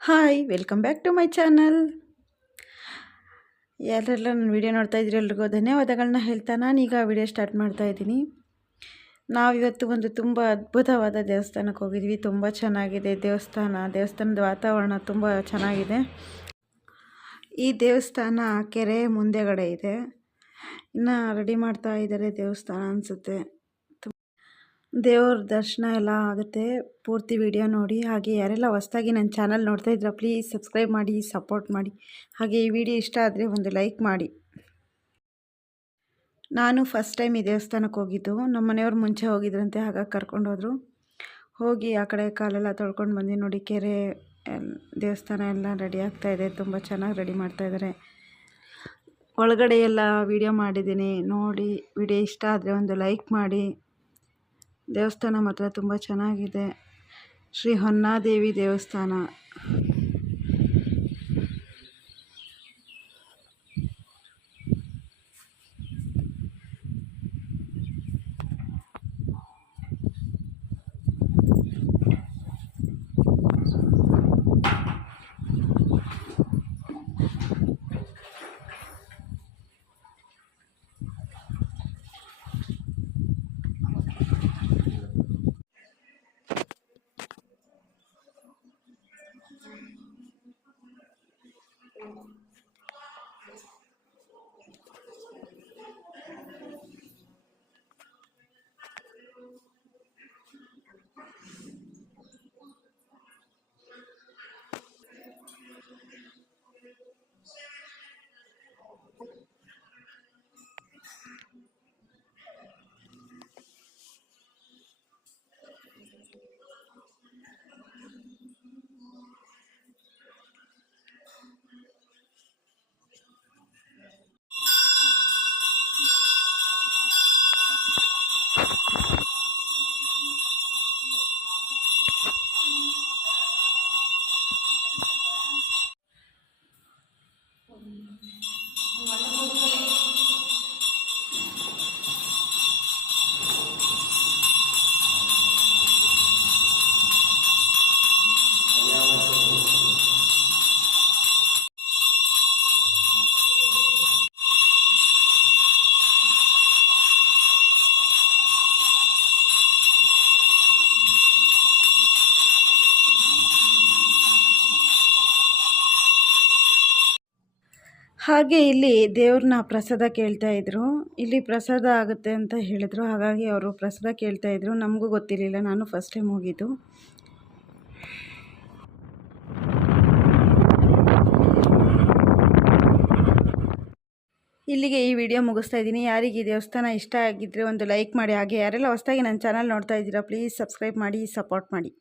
Hi welcome back to my channel. ಯಾರೆಲ್ಲ ನನ್ನ video ನೋಡ್ತಾ ಇದ್ದೀರಿ ಎಲ್ರಿಗೂ ಧನ್ಯವಾದಗಳನ್ನ ಹೇಳ್ತಾ ನಾನೀಗ ವಿಡಿಯೋ ಸ್ಟಾರ್ಟ್ ಮಾಡ್ತಾ ಇದ್ದೀನಿ. ನಾವಿವತ್ತು ಒಂದು ತುಂಬ ಅದ್ಭುತವಾದ ದೇವಸ್ಥಾನಕ್ಕೆ ಹೋಗಿದ್ವಿ. ತುಂಬ ಚೆನ್ನಾಗಿದೆ ದೇವಸ್ಥಾನದ ವಾತಾವರಣ ತುಂಬ ಚೆನ್ನಾಗಿದೆ. ಈ ದೇವಸ್ಥಾನ ಕೆರೆ ಮುಂದೆಗಡೆ ಇದೆ. ಇನ್ನು ರೆಡಿ ಮಾಡ್ತಾ ಇದ್ದಾರೆ ದೇವಸ್ಥಾನ ಅನಿಸುತ್ತೆ. ದೇವ್ರ ದರ್ಶನ ಎಲ್ಲ ಆಗುತ್ತೆ. ಪೂರ್ತಿ ವಿಡಿಯೋ ನೋಡಿ. ಹಾಗೆ ಯಾರೆಲ್ಲ ಹೊಸದಾಗಿ ನನ್ನ ಚಾನಲ್ ನೋಡ್ತಾ ಇದ್ದೀರಾ ಪ್ಲೀಸ್ ಸಬ್ಸ್ಕ್ರೈಬ್ ಮಾಡಿ, ಸಪೋರ್ಟ್ ಮಾಡಿ. ಹಾಗೆ ಈ ವಿಡಿಯೋ ಇಷ್ಟ ಆದರೆ ಒಂದು ಲೈಕ್ ಮಾಡಿ. ನಾನು ಫಸ್ಟ್ ಟೈಮ್ ಈ ದೇವಸ್ಥಾನಕ್ಕೆ ಹೋಗಿದ್ದು. ನಮ್ಮ ಮನೆಯವ್ರು ಮುಂಚೆ ಹೋಗಿದ್ರಂತೆ, ಹಾಗಾಗಿ ಕರ್ಕೊಂಡೋದ್ರು. ಹೋಗಿ ಆ ಕಡೆ ಕಾಲೆಲ್ಲ ತೊಳ್ಕೊಂಡು ಬಂದು ನೋಡಿ, ಕೆರೆ ದೇವಸ್ಥಾನ ಎಲ್ಲ ರೆಡಿ ಆಗ್ತಾ ಇದೆ. ತುಂಬ ಚೆನ್ನಾಗಿ ರೆಡಿ ಮಾಡ್ತಾ ಇದ್ದಾರೆ. ಒಳಗಡೆ ಎಲ್ಲ ವಿಡಿಯೋ ಮಾಡಿದ್ದೀನಿ ನೋಡಿ. ವಿಡಿಯೋ ಇಷ್ಟ ಆದರೆ ಒಂದು ಲೈಕ್ ಮಾಡಿ. ದೇವಸ್ಥಾನ ಮಾತ್ರ ತುಂಬ ಚೆನ್ನಾಗಿದೆ. ಶ್ರೀ ಹೊನ್ನಾದೇವಿ ದೇವಸ್ಥಾನ. ಹಾಗೆ ಇಲ್ಲಿ ದೇವ್ರನ್ನ ಪ್ರಸಾದ ಕೇಳ್ತಾ ಇದ್ರು. ಇಲ್ಲಿ ಪ್ರಸಾದ ಆಗುತ್ತೆ ಅಂತ ಹೇಳಿದ್ರು. ಹಾಗಾಗಿ ಅವರು ಪ್ರಸಾದ ಕೇಳ್ತಾ ಇದ್ರು. ನಮಗೂ ಗೊತ್ತಿರಲಿಲ್ಲ, ನಾನು ಫಸ್ಟ್ ಟೈಮ್ ಹೋಗಿದ್ದು. ಇಲ್ಲಿಗೆ ಈ ವಿಡಿಯೋ ಮುಗಿಸ್ತಾ ಇದ್ದೀನಿ. ಯಾರಿಗೆ ಈ ದೇವಸ್ಥಾನ ಇಷ್ಟ ಆಗಿದ್ದರೆ ಒಂದು ಲೈಕ್ ಮಾಡಿ. ಹಾಗೆ ಯಾರೆಲ್ಲ ಹೊಸದಾಗಿ ನನ್ನ ಚಾನಲ್ ನೋಡ್ತಾ ಇದ್ದೀರಾ ಪ್ಲೀಸ್ ಸಬ್ಸ್ಕ್ರೈಬ್ ಮಾಡಿ, ಸಪೋರ್ಟ್ ಮಾಡಿ.